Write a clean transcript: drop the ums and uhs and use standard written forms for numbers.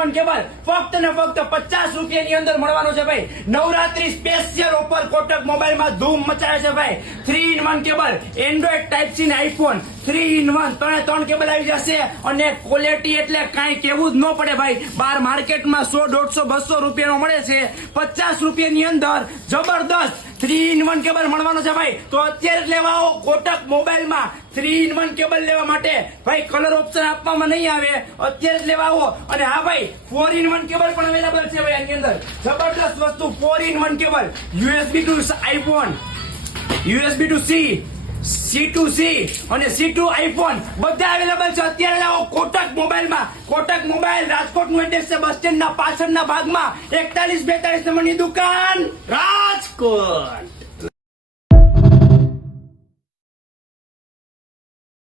1 cable ફક્ત ને ફક્ત 50 રૂપિયાની અંદર મળવાનો છે ભાઈ। નવરાત્રી સ્પેશિયલ ઓફર કોટક મોબાઈલમાં ધૂમ મચાવે છે ભાઈ। 3 in 1 cable Android type C ને આઈફોન 3 in 1 ત્રણ કેબલ આવી જશે અને ક્વોલિટી એટલે કાંઈ કેવું જ ન પડે ભાઈ। બાર માર્કેટમાં 100, 150, 200 રૂપિયાનો મળે છે, 50 રૂપિયાની અંદર જબરદસ્ત 3 in 1 કેબલ મળવાનો છે ભાઈ। તો અત્યારે જ લેવા આવો કોટક મોબાઈલમાં 3 in 1 કેબલ લેવા માટે ભાઈ કલર ઓપ્શન આપવામાં નહીં આવે, અત્યારે જ લેવા આવો। અને હા ભાઈ 4 in 1 કેબલ પણ અવેલેબલ છે ભાઈ આની અંદર જબરદસ્ત વસ્તુ। 4 in 1 cable USB to iPhone, USB two C two C અને C ટુ આઈફોન બધા અવેલેબલ છે। અત્યારે આવો કોટક મોબાઈલમાં। કોટક મોબાઈલ રાજકોટનું એડ્રેસ છે બસ સ્ટેન્ડના પાછળના ભાગમાં 4142 નંબરની દુકાન રાજકોટ।